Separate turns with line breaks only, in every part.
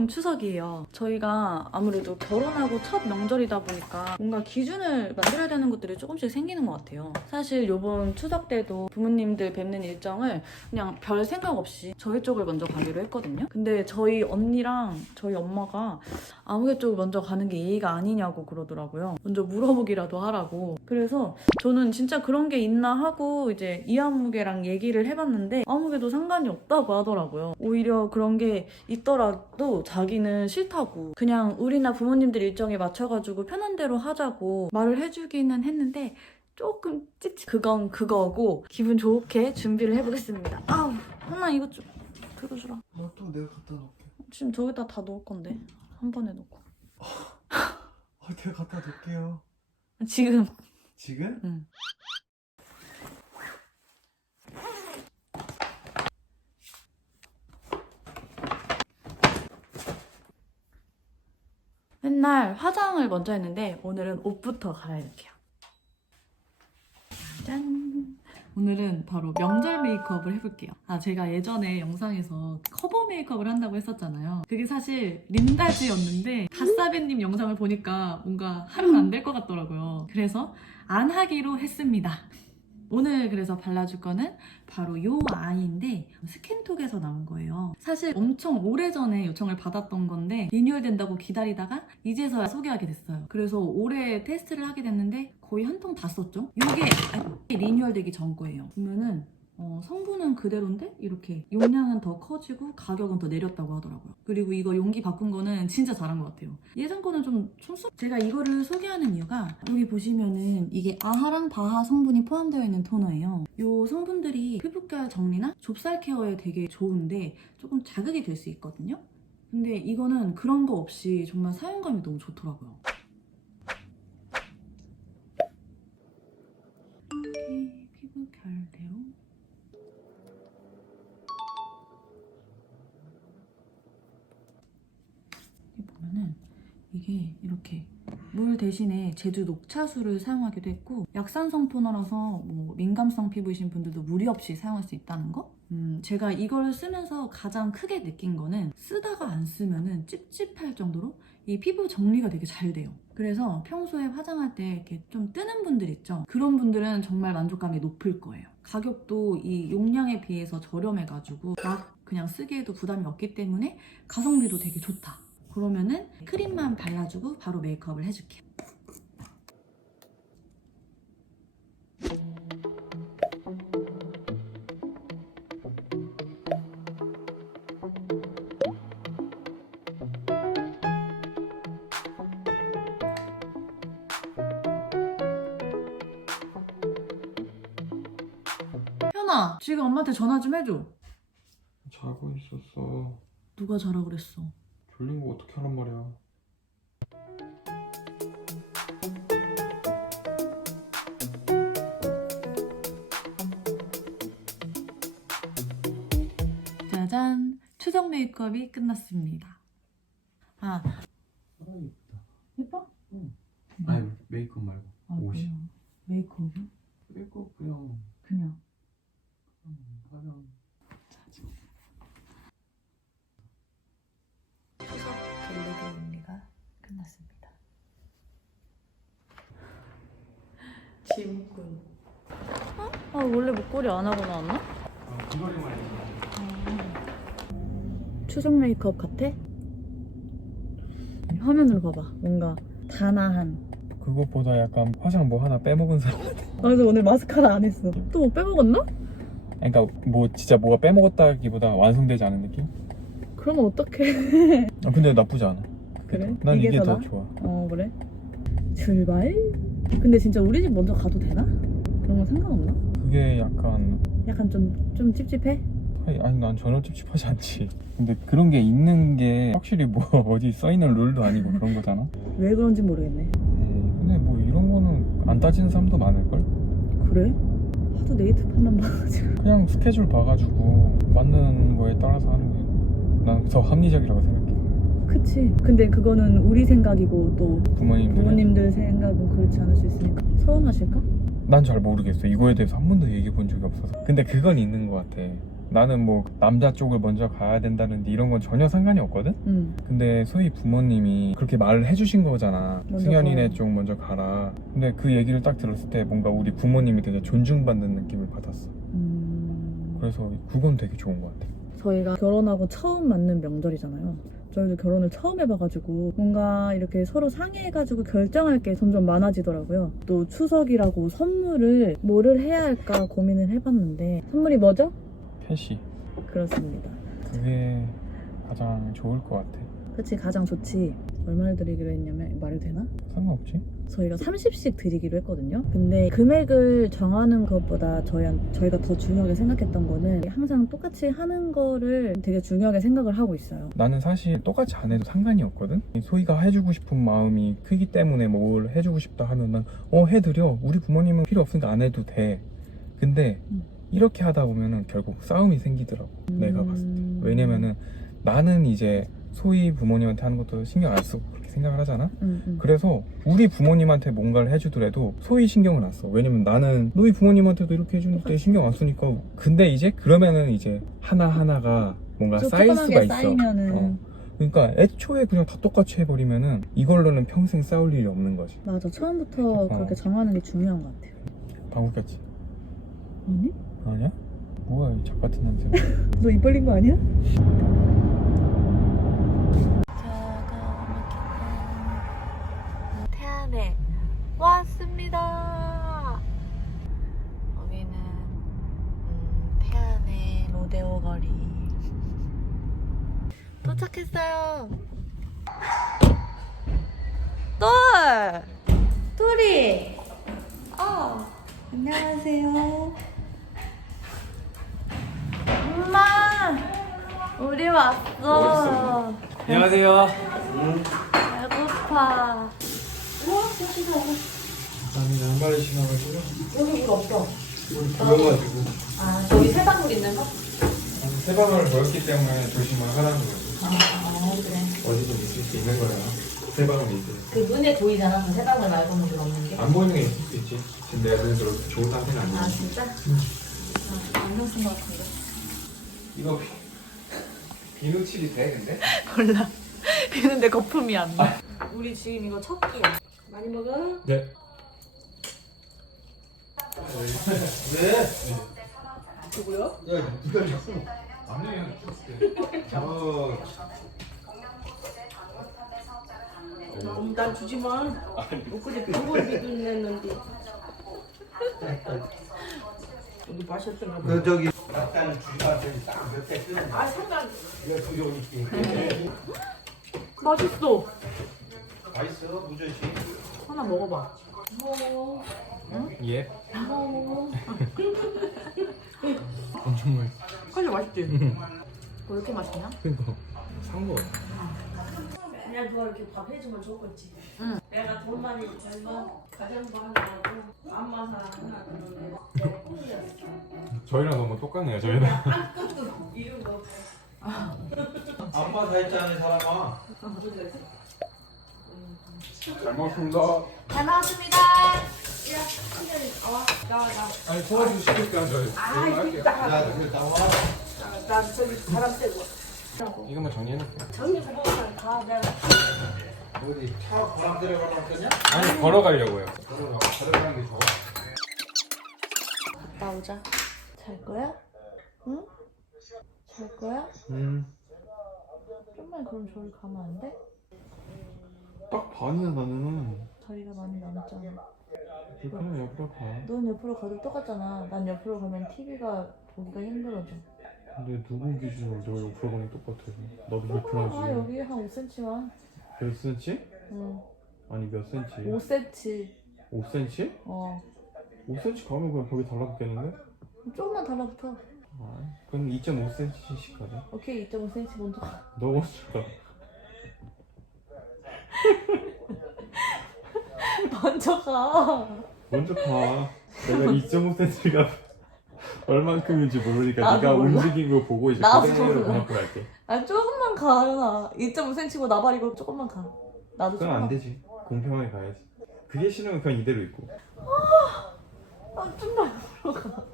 즐거운 추석이에요. 저희가 아무래도 결혼하고 첫 명절이다 보니까 뭔가 기준을 만들어야 되는 것들이 조금씩 생기는 것 같아요. 사실 요번 추석 때도 부모님들 뵙는 일정을 그냥 별 생각 없이 저희 쪽을 먼저 가기로 했거든요. 근데 저희 언니랑 저희 엄마가 아무개 쪽을 먼저 가는 게 예의가 아니냐고 그러더라고요. 먼저 물어보기라도 하라고. 그래서 저는 진짜 그런 게 있나 하고 이제 이아무개랑 얘기를 해봤는데 아무개도 상관이 없다고 하더라고요. 오히려 그런 게 있더라도 자기는 싫다고 그냥 우리나 부모님들 일정에 맞춰가지고 편한 대로 하자고 말을 해주기는 했는데 조금 찝찝 그건 그거고 기분 좋게 준비를 해보겠습니다. 아우 하나 이거 좀 들어주라.
아, 또 내가 갖다 놓을게.
지금 저기다 다 넣을 건데 한 번에 넣고
아, 내가 갖다 놓을게요.
지금
지금?
응. 맨날 화장을 먼저 했는데 오늘은 옷부터 갈아입을게요. 짠! 오늘은 바로 명절 메이크업을 해볼게요. 아, 제가 예전에 영상에서 커버 메이크업을 한다고 했었잖아요. 그게 사실 린다지였는데 갓사베님 영상을 보니까 뭔가 하면 안 될 것 같더라고요. 그래서 안 하기로 했습니다. 오늘 그래서 발라줄 거는 바로 요 아이인데 스킨톡에서 나온 거예요. 사실 엄청 오래전에 요청을 받았던 건데 리뉴얼 된다고 기다리다가 이제서야 소개하게 됐어요. 그래서 올해 테스트를 하게 됐는데 거의 한 통 다 썼죠. 아이고, 리뉴얼 되기 전 거예요. 보면은 어, 성분은 그대로인데 이렇게 용량은 더 커지고 가격은 더 내렸다고 하더라고요. 그리고 이거 용기 바꾼 거는 진짜 잘한 것 같아요. 예전 거는 좀 촌스 제가 이거를 소개하는 이유가 여기 보시면은 이게 아하랑 바하 성분이 포함되어 있는 토너예요. 이 성분들이 피부결 정리나 좁쌀 케어에 되게 좋은데 조금 자극이 될 수 있거든요. 근데 이거는 그런 거 없이 정말 사용감이 너무 좋더라고요. 이렇게 피부 결대로 이게 이렇게 물 대신에 제주 녹차수를 사용하기도 했고 약산성 토너라서 뭐 민감성 피부이신 분들도 무리 없이 사용할 수 있다는 거? 음, 제가 이걸 쓰면서 가장 크게 느낀 거는 쓰다가 안 쓰면은 찝찝할 정도로 이 피부 정리가 되게 잘 돼요. 그래서 평소에 화장할 때 이렇게 좀 뜨는 분들 있죠. 그런 분들은 정말 만족감이 높을 거예요. 가격도 이 용량에 비해서 저렴해가지고 막 그냥 쓰기에도 부담이 없기 때문에 가성비도 되게 좋다. 그러면은 크림만 발라주고 바로 메이크업을 해줄게요. 현아, 지금 엄마한테 전화 좀 해줘.
자고 있었어.
누가 자라 그랬어?
졸린 거 어떻게 하란 말이야.
짜잔! 추석 메이크업이 끝났습니다. 아,
아, 이쁘다.
예뻐?
아니, 메이크업 말고.
메이크업 같아? 화면으로 봐봐. 뭔가 단아한.
그것보다 약간 화장 뭐 하나 빼먹은 사람.
맞아, 오늘 마스카라 안 했어. 또 뭐 빼먹었나?
그러니까 뭐 진짜 뭐가 빼먹었다기보다 완성되지 않은 느낌?
그러면 어떡해.
아, 근데 나쁘지 않아.
그래?
난 이게,
더?
좋아.
어, 그래? 출발? 근데 진짜 우리 집 먼저 가도 되나? 그런 건 상관없나?
그게 약간
약간 좀, 좀 찝찝해?
아니, 아니 난 전혀 찝찝하지 않지. 근데 그런 게 있는 게 확실히 뭐 어디 써 있는 룰도 아니고 그런 거잖아.
왜 그런지 모르겠네.
음, 근데 뭐 이런 거는 안 따지는 사람도 많을걸?
그래? 하도 네이트판만 봐가지고.
그냥 스케줄 봐가지고 맞는 거에 따라서 하는 게 난 더 합리적이라고 생각해.
그치. 근데 그거는 우리 생각이고 또
부모님들
부모님들 생각은 그렇지 않을 수 있으니까 서운하실까?
난 잘 모르겠어 이거에 대해서 한 번도 얘기해 본 적이 없어서 근데 그건 있는 것 같아 나는 뭐 남자 쪽을 먼저 가야 된다는데 이런 건 전혀 상관이 없거든
응.
근데 소희 부모님이 그렇게 말을 해주신 거잖아
먼저
승현이네
가.
쪽 먼저 가라 근데 그 얘기를 딱 들었을 때 뭔가 우리 부모님이 되게 존중받는 느낌을 받았어
음...
그래서 그건 되게 좋은 것 같아
저희가 결혼하고 처음 맞는 명절이잖아요. 저희도 결혼을 처음 해봐가지고 뭔가 이렇게 서로 상의해가지고 결정할 게 점점 많아지더라고요. 또 추석이라고 선물을 뭐를 해야 할까 고민을 해봤는데 선물이 뭐죠?
패시
그렇습니다.
그게 가장 좋을 것 같아
그치 가장 좋지. 얼마를 드리기로 했냐면 말해도 되나?
상관없지?
저희가 30씩 드리기로 했거든요. 근데 금액을 정하는 것보다 저희, 저희가 더 중요하게 생각했던 거는 항상 똑같이 하는 거를 되게 중요하게 생각을 하고 있어요.
나는 사실 똑같이 안 해도 상관이 없거든 소희가 해주고 싶은 마음이 크기 때문에 뭘 해주고 싶다 하면은 어 해드려 우리 부모님은 필요 없으니까 안 해도 돼 근데
음.
이렇게 하다 보면은 결국 싸움이 생기더라고 내가 봤을 때
음.
왜냐면은 나는 이제 소희 부모님한테 하는 것도 신경 안 쓰고 그렇게 생각을 하잖아
음, 음.
그래서 우리 부모님한테 뭔가를 해주더라도 소희 신경을 안 써. 왜냐면 나는 너희 부모님한테도 이렇게 해주는데 신경 안 쓰니까. 근데 이제 그러면은 이제 하나하나가 뭔가
좀
쌓일 수가
조그맣게
있어.
쌓이면은
어. 그러니까 애초에 그냥 다 똑같이 해버리면은 이걸로는 평생 싸울 일이 없는 거지.
맞아 처음부터
어.
그렇게 정하는 게 중요한 것 같아요
방울 꼈지?
아니?
아니야? 뭐야 이 작같은 냄새.
너 입 벌린 거 아니야? 태안에 왔습니다 여기는 음, 태안의 로데오 거리 도착했어요 똘! 똘이! 어 안녕하세요 엄마 우리 왔어
안녕하세요.
배고파
나는 양말을 신어가지고
여기 물 없어
보여가지고
아 저기 세방울 있는 거?
세 방울 보였기 때문에 조심을 하라는 거지.
아 그래
어디든 있을 수 있는 거야. 세 방울이 있대.
그 눈에 보이잖아 그 세방울 말고는 물 없는 게
안 보이는 게 있을 수 있지. 근데 예를 들어 좋은 상태는 아니야.
아 진짜? 아, 안경 쓴거 같은데
이거 비- 비누 칠이 돼 근데?
몰라 비는데 거품이 안 나 우리 지금 이거 첫 끼야 많이 먹어?
네.
누구요?
야, 니가 줬어.
아니에요.
어,
음, 난 주지 마. 병원 비도 냈는데. 여기 마셨던 거.
그 저기 일단은 주지한테 딱몇대 끄는
아 상관.
이거 두려우니까.
맛있어.
맛있어, 무전씨.
하나 먹어봐.
예.
엄청 맛있어. 그래 맛있지. 왜 이렇게 맛있냐?
그니까 산 거
그냥 그거 이렇게 밥 해주면 좋겠지. 응. 내가 돈 많이 벌면 가정부 하나 하고 안마사 하나 그러면
저희랑 너무 똑같네요. 저희는.
이런 거.
아빠 살자는 사람아.
잘 먹습니다.
잘 먹었습니다
아니 소화좀 시킬게요 저희.
아,
자, 그 나와.
나 저기 바람 쐬고.
이것만 정리해놓을게요.
정리 부부랑 가. 내가
어디 차 바람 들어가려고 했냐?
아니 걸어가려고요.
들어가. 들어가는 게 좋아.
갔다 오자 잘 거야? 응? 잘 거야?
음.
좀만 그럼 저리 가면 안 돼?
딱 반이야 나는.
다리가 많이 남았잖아
그냥 옆으로 가.
넌 옆으로 가도 똑같잖아 난 옆으로 가면 TV가 보기가 힘들어져
근데 누구 기준으로 내가 옆으로 가면 똑같아. 나도
아
불편하지.
여기 한 5cm만
몇 센치?
응
아니 몇 센치?
5cm
5cm?
어
5cm 가면 그냥 거기 달라붙겠는데?
조금만 달라붙어
아, 그럼 2.5cm씩 가자.
오케이 2.5cm 먼저 가
너 먼저 가.
먼저 가
먼저 가. 내가 2.5cm가 얼만큼인지 모르니까
나도
네가
몰라.
움직인 거 보고 이제
나도
그대로
몰라.
그만큼 할게.
아 조금만 가 연아 2.5cm고 나발이고 조금만 가 나도
그건 안
조금만
되지. 공평하게 가야지. 그게 싫으면 그냥 이대로 있고.
아 좀만 들어가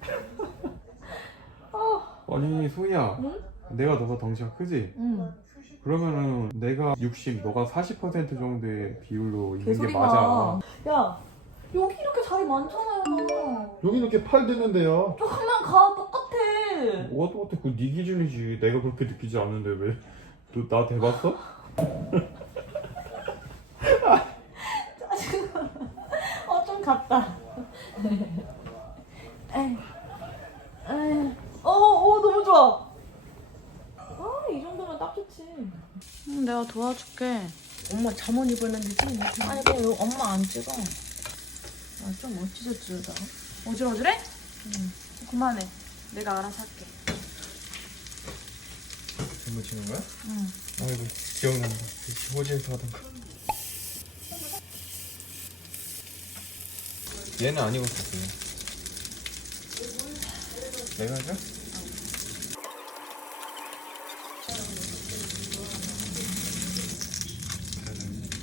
아니 소희야,
응?
내가 너가 덩치가 크지?
응
그러면은 내가 60, 너가 40% 정도의 비율로 있는 게
개소리가
맞아.
야 여기 이렇게 자리 많잖아 연아
여기 이렇게 팔 되는데요.
조금만 가 똑같아
뭐가 똑같아? 그거 네 기준이지. 내가 그렇게 느끼지 않는데 왜? 너 나 대봤어?
어좀 갔다 에이 에이 어 어 너무 좋아 아 이 정도면 딱 좋지 응, 내가 도와줄게
엄마 잠옷 입었는데 지금
아니 그냥 이거 엄마 안 찍어 아, 좀 어찌저찌다
어지러지래? 응. 그만해. 내가 알아서 할게.
전부 치는 거야?
응
아이고 기억난다. 호주에서 하던 거. 얘는 안 입었었어. 내가 할까?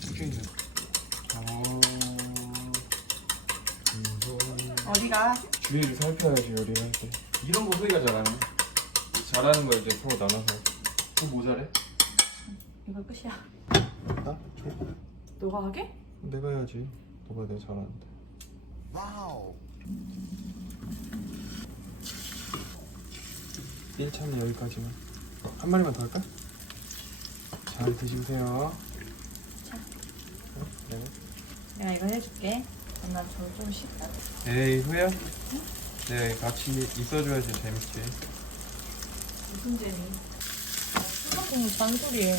꾸준히. 어. 운동.
어디가?
주위를 살펴야지 요리를 할 때. 이런 거 소희가 잘하네. 잘하는 거 이제 서로 나눠서. 또뭐 잘해?
이거 끝이야
나? 줘.
너가 하게?
내가 해야지. 너가 내가 잘하는데. 와우. 1차는 여기까지만. 한 마리만 더 할까? 잘 드시세요. 어? 내가?
내가 이거 해줄게 나 저거 좀 쉽다
에이 후야? 네 같이 있어줘야지 재밌지.
무슨 재미 응 잔소리해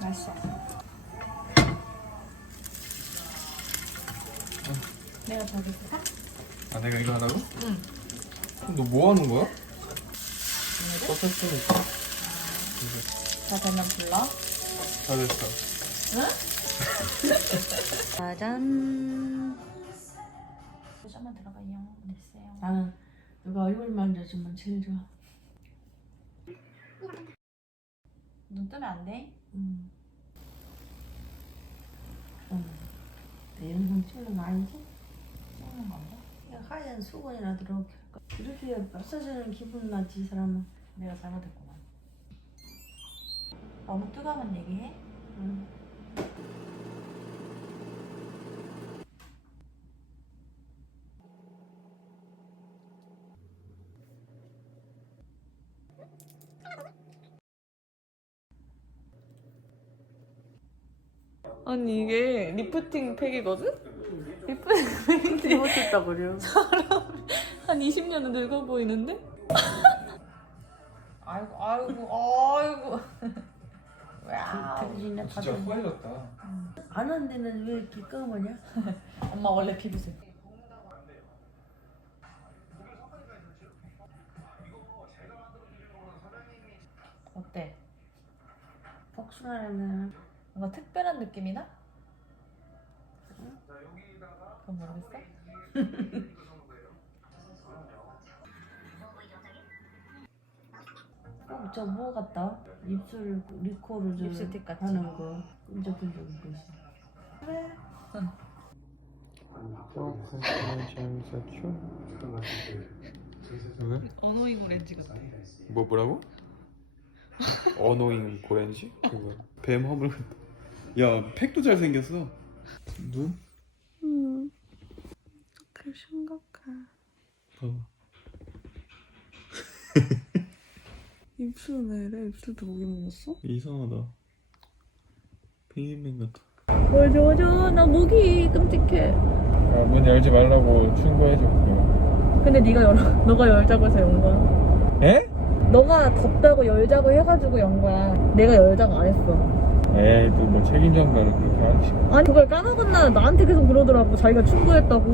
맛있어 내가 저기 사?
아 내가 이거 하라고?
응.
그럼 너 뭐 하는 거야?
오늘은?
떴었으니까.
다 되면 불러
다 됐어.
짜잔 잠만 들어가요 됐어요
나는 누가 얼굴 만져주면 제일 좋아.
눈 뜨면 안 돼?
응. 응. 내 영상 찍는 거 아니지?
찍는 건데?
그냥 하얀 수건이라도 이렇게 할까? 이렇게 마사지는 기분 나지 이 사람은.
내가 잘못했구만 너무 뜨거우면 얘기해
응.
아니 이게 리프팅 팩이거든? 리프팅 팩인데
잘못했다 그려.
한 20년은 늙어 보이는데? 아이고 아이고 아이고 와우
당신네
진짜
다들
후해졌다.
안 한 데는 왜 이렇게 까마냐?
엄마 원래 피부색 어때?
복숭아라면
뭔가 특별한 느낌이 나? 그건 모르겠어?
저 뭐 같다? 입술 리코를 좀
립스틱 같이.
하는 거 끈적끈적한 거 있어.
왜?
어노잉 오렌지 같아
뭐 뭐라고? 어노잉 고렌지? 그거 뱀 허물 같다. 야 팩도 잘 생겼어. 눈?
그 심각해
봐봐.
입술 왜 이래? 입술도 목이 물렸어?
이상하다. 펭귄맨 같아.
뭘 줘줘 나 목이 끔찍해
아, 문 열지 말라고 충고해줬고.
근데 네가 열어 너가 열자고 해서 연 거야
에?
너가 덥다고 열자고 해가지고 연 거야 내가 열자고 안 했어
에이 또 뭐 책임 전가를 그렇게 하지.
아니 그걸 까먹었나 나한테 계속 그러더라고 자기가 충고했다고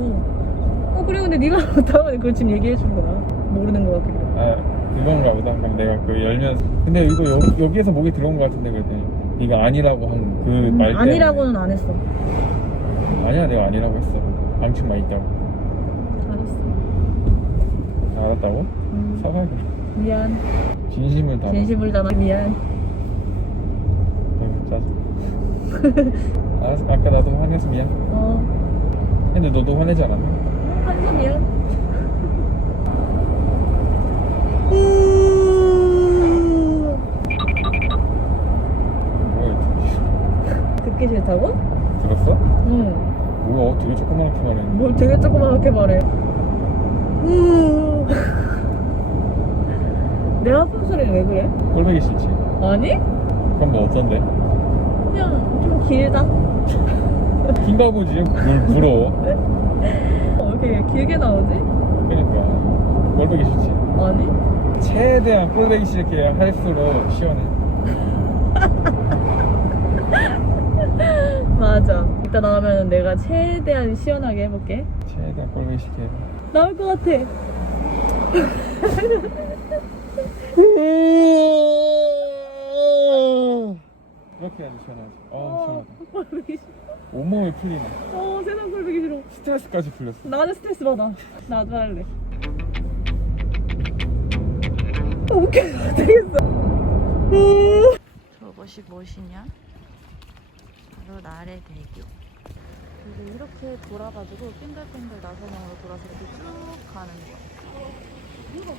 어 그래 근데 네가 그렇다고 그걸 지금 얘기해 준 거야 모르는 거 같길래
아 그건가 보다. 그럼 내가 그 열면서. 근데 이거 여, 여기에서 목이 들어온 거 같은데 그랬더니 네가 아니라고 한그말 때문에
음, 아니라고는 안 했어.
아니야 내가 아니라고 했어 망친만 있다고
알았어.
알았다고?
음,
사과해
미안.
진심을 담아
진심을 담아 미안.
응, 짜증 알았어 아까 나도 화내서 미안
어,
근데 너도 화내지 않았나?
한번 미안.
뭐야
듣기 싫다고?
들었어?
응.
뭐야 되게 조그맣게 말했는데
뭘 되게 조그맣게 말해. 내 아픈 소리는 왜 그래?
꼴보기 싫지
아니?
그럼 뭐 어떤데?
그냥 좀 길다.
긴가 보지 뭘 물어
어, 왜 이렇게 길게 나오지?
그러니까 꼴보기 싫지
아니?
최대한 꼴보기 싫게 할수록 시원해
맞아. 이따 나오면 내가 최대한 시원하게 해볼게.
최대한 꼴보기 싫게 해봐
나올 것 같아.
이렇게 해야지 시원하지 어 시원하다
꼴보기 싫어.
온몸이 풀리네
어, 세상 꼴보기 싫어.
스트레스까지 풀렸어
나는 스트레스 받아. 나도 할래. 웃겨. 되겠어. 저것이 무엇이냐? 바로 나래 대교. 그리고 이렇게 돌아가지고 빙글빙글 나선형으로 돌아서 이렇게 쭉 가는 거.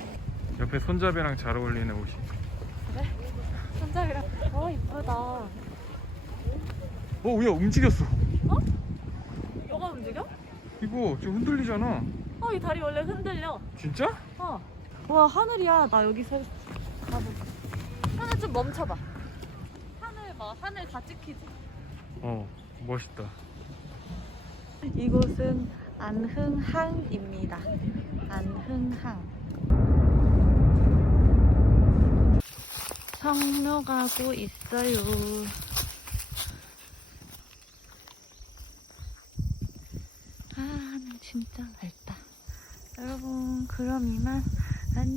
옆에 손잡이랑 잘 어울리는 옷이
손잡이랑. 어, 이쁘다.
어, 야 움직였어
뭐가 움직여?
이거 지금 흔들리잖아
어, 이 다리 원래 흔들려.
진짜?
어. 와, 하늘이야. 나 여기 서 가보. 하늘 좀 멈춰봐. 하늘 봐. 하늘 다 찍히지?
어 멋있다
이곳은 안흥항입니다. 안흥항. 성묘 가고 있어요. 아, 나 진짜 맑다. 여러분, 그럼 이만 안녕.